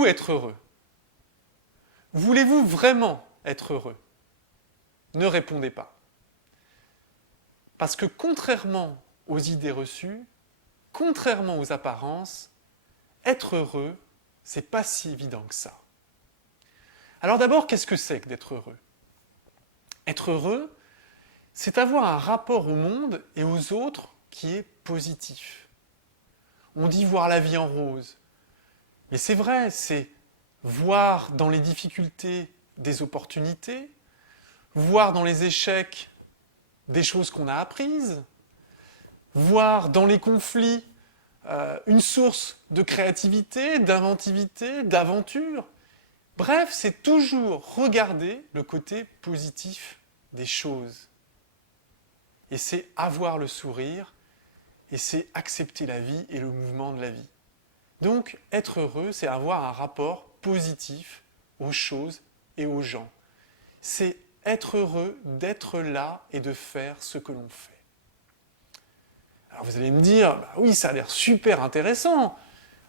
Voulez-vous être heureux? Voulez-vous vraiment être heureux? Ne répondez pas. Parce que contrairement aux idées reçues, contrairement aux apparences, être heureux, c'est pas si évident que ça. Alors d'abord, qu'est-ce que c'est que d'être heureux? Être heureux, c'est avoir un rapport au monde et aux autres qui est positif. On dit voir la vie en rose. Mais c'est vrai, c'est voir dans les difficultés des opportunités, voir dans les échecs des choses qu'on a apprises, voir dans les conflits une source de créativité, d'inventivité, d'aventure. Bref, c'est toujours regarder le côté positif des choses. Et c'est avoir le sourire, et c'est accepter la vie et le mouvement de la vie. Donc, être heureux, c'est avoir un rapport positif aux choses et aux gens. C'est être heureux d'être là et de faire ce que l'on fait. Alors vous allez me dire, bah oui, ça a l'air super intéressant.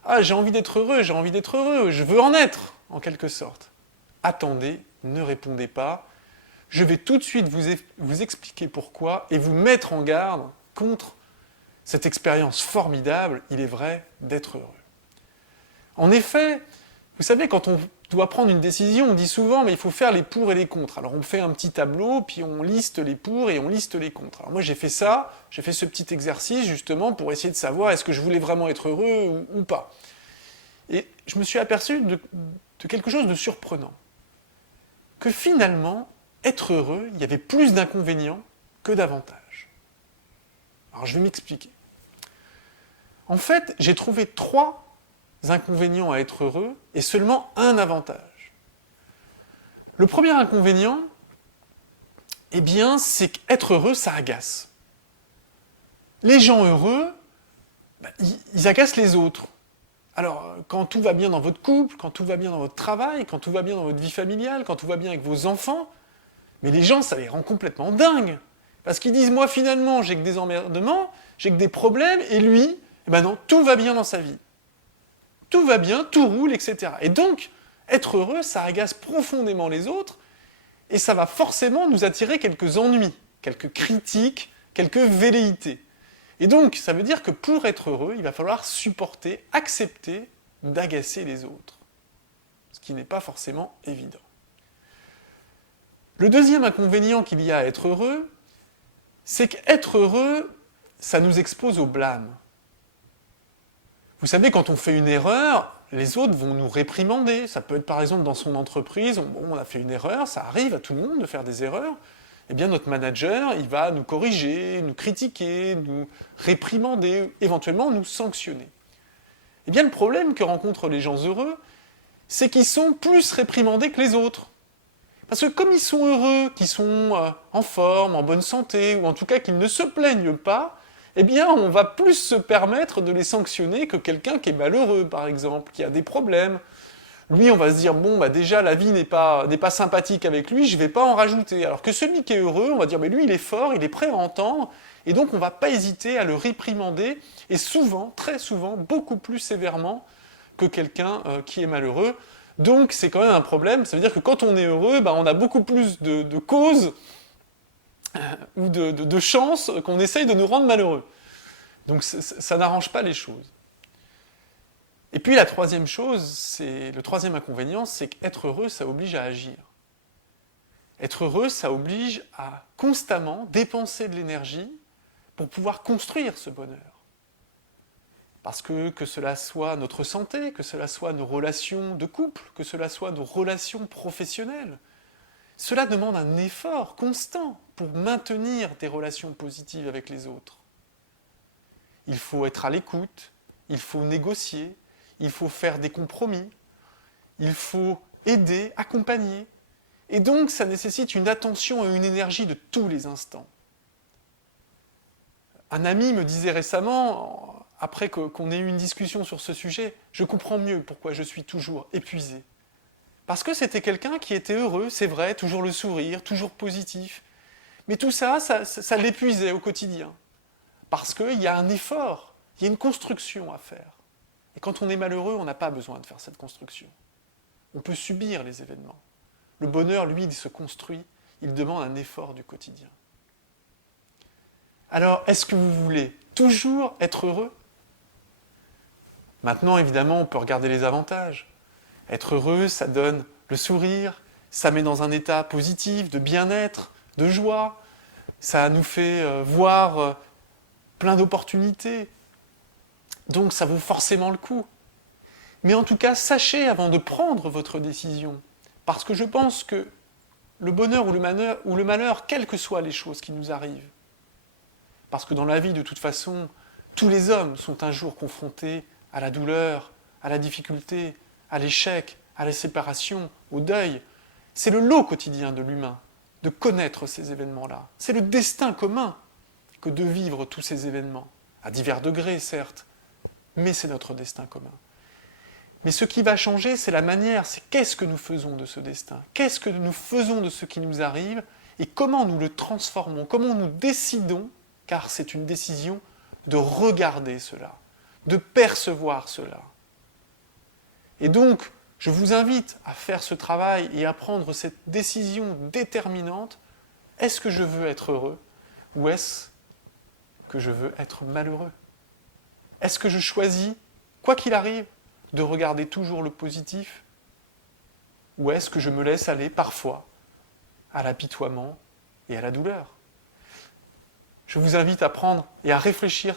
Ah, j'ai envie d'être heureux, je veux en être, en quelque sorte. Attendez, ne répondez pas. Je vais tout de suite vous expliquer pourquoi et vous mettre en garde contre cette expérience formidable, il est vrai, d'être heureux. En effet, vous savez, quand on doit prendre une décision, on dit souvent, mais il faut faire les pour et les contre. Alors on fait un petit tableau, puis on liste les pour et on liste les contre. Alors moi j'ai fait ça, j'ai fait ce petit exercice justement pour essayer de savoir est-ce que je voulais vraiment être heureux ou pas. Et je me suis aperçu de quelque chose de surprenant. Que finalement, être heureux, il y avait plus d'inconvénients que d'avantages. Alors je vais m'expliquer. En fait, j'ai trouvé 3 inconvénients à être heureux et seulement un avantage. Le premier inconvénient, eh bien, c'est qu'être heureux, ça agace. Les gens heureux, ils agacent les autres. Alors, quand tout va bien dans votre couple, quand tout va bien dans votre travail, quand tout va bien dans votre vie familiale, quand tout va bien avec vos enfants, mais les gens, ça les rend complètement dingues. Parce qu'ils disent, moi, finalement, j'ai que des emmerdements, j'ai que des problèmes, et lui, eh ben non, tout va bien dans sa vie. Tout va bien, tout roule, etc. Et donc, être heureux, ça agace profondément les autres, et ça va forcément nous attirer quelques ennuis, quelques critiques, quelques velléités. Et donc, ça veut dire que pour être heureux, il va falloir supporter, accepter d'agacer les autres. Ce qui n'est pas forcément évident. Le deuxième inconvénient qu'il y a à être heureux, c'est qu'être heureux, ça nous expose au blâme. Vous savez, quand on fait une erreur, les autres vont nous réprimander. Ça peut être par exemple dans son entreprise, on a fait une erreur, ça arrive à tout le monde de faire des erreurs. Eh bien notre manager, il va nous corriger, nous critiquer, nous réprimander, éventuellement nous sanctionner. Eh bien le problème que rencontrent les gens heureux, c'est qu'ils sont plus réprimandés que les autres. Parce que comme ils sont heureux, qu'ils sont en forme, en bonne santé, ou en tout cas qu'ils ne se plaignent pas, eh bien on va plus se permettre de les sanctionner que quelqu'un qui est malheureux, par exemple, qui a des problèmes. Lui, on va se dire, bon, bah déjà, la vie n'est pas sympathique avec lui, je ne vais pas en rajouter. Alors que celui qui est heureux, on va dire, mais lui, il est fort, il est prêt à entendre, et donc on ne va pas hésiter à le réprimander, et souvent, très souvent, beaucoup plus sévèrement que quelqu'un qui est malheureux. Donc c'est quand même un problème, ça veut dire que quand on est heureux, bah, on a beaucoup plus de causes ou de chances qu'on essaye de nous rendre malheureux. Donc ça n'arrange pas les choses. Et puis la troisième chose, le troisième inconvénient, c'est qu'être heureux, ça oblige à agir. Être heureux, ça oblige à constamment dépenser de l'énergie pour pouvoir construire ce bonheur. Parce que cela soit notre santé, que cela soit nos relations de couple, que cela soit nos relations professionnelles, cela demande un effort constant pour maintenir des relations positives avec les autres. Il faut être à l'écoute, il faut négocier, il faut faire des compromis, il faut aider, accompagner. Et donc, ça nécessite une attention et une énergie de tous les instants. Un ami me disait récemment, après qu'on ait eu une discussion sur ce sujet, je comprends mieux pourquoi je suis toujours épuisé. Parce que c'était quelqu'un qui était heureux, c'est vrai, toujours le sourire, toujours positif. Mais tout ça l'épuisait au quotidien. Parce qu'il y a un effort, il y a une construction à faire. Et Et quand on est malheureux, on n'a pas besoin de faire cette construction. On peut subir les événements. Le bonheur, lui, il se construit, il demande un effort du quotidien. Alors, est-ce que vous voulez toujours être heureux? Maintenant, évidemment, on peut regarder les avantages. Être heureux, ça donne le sourire, ça met dans un état positif, de bien-être, de joie, ça nous fait voir plein d'opportunités. Donc ça vaut forcément le coup. Mais en tout cas, sachez avant de prendre votre décision, parce que je pense que le bonheur ou le malheur, quelles que soient les choses qui nous arrivent, parce que dans la vie, de toute façon, tous les hommes sont un jour confrontés à la douleur, à la difficulté, à l'échec, à la séparation, au deuil. C'est le lot quotidien de l'humain, de connaître ces événements-là. C'est le destin commun que de vivre tous ces événements, à divers degrés, certes, mais c'est notre destin commun. Mais ce qui va changer, c'est la manière, c'est qu'est-ce que nous faisons de ce destin, qu'est-ce que nous faisons de ce qui nous arrive, et comment nous le transformons, comment nous décidons, car c'est une décision, de regarder cela, de percevoir cela. Et donc, je vous invite à faire ce travail et à prendre cette décision déterminante. Est-ce que je veux être heureux ou est-ce que je veux être malheureux? Est-ce que je choisis, quoi qu'il arrive, de regarder toujours le positif? Ou est-ce que je me laisse aller parfois à l'apitoiement et à la douleur? Je vous invite à prendre et à réfléchir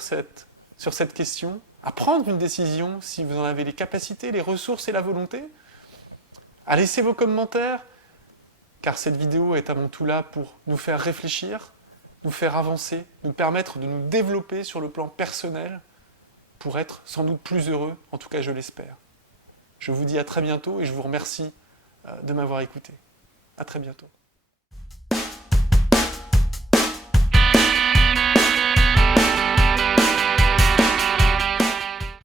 sur cette question, à prendre une décision si vous en avez les capacités, les ressources et la volonté, à laisser vos commentaires, car cette vidéo est avant tout là pour nous faire réfléchir, nous faire avancer, nous permettre de nous développer sur le plan personnel pour être sans doute plus heureux, en tout cas je l'espère. Je vous dis à très bientôt et je vous remercie de m'avoir écouté. À très bientôt.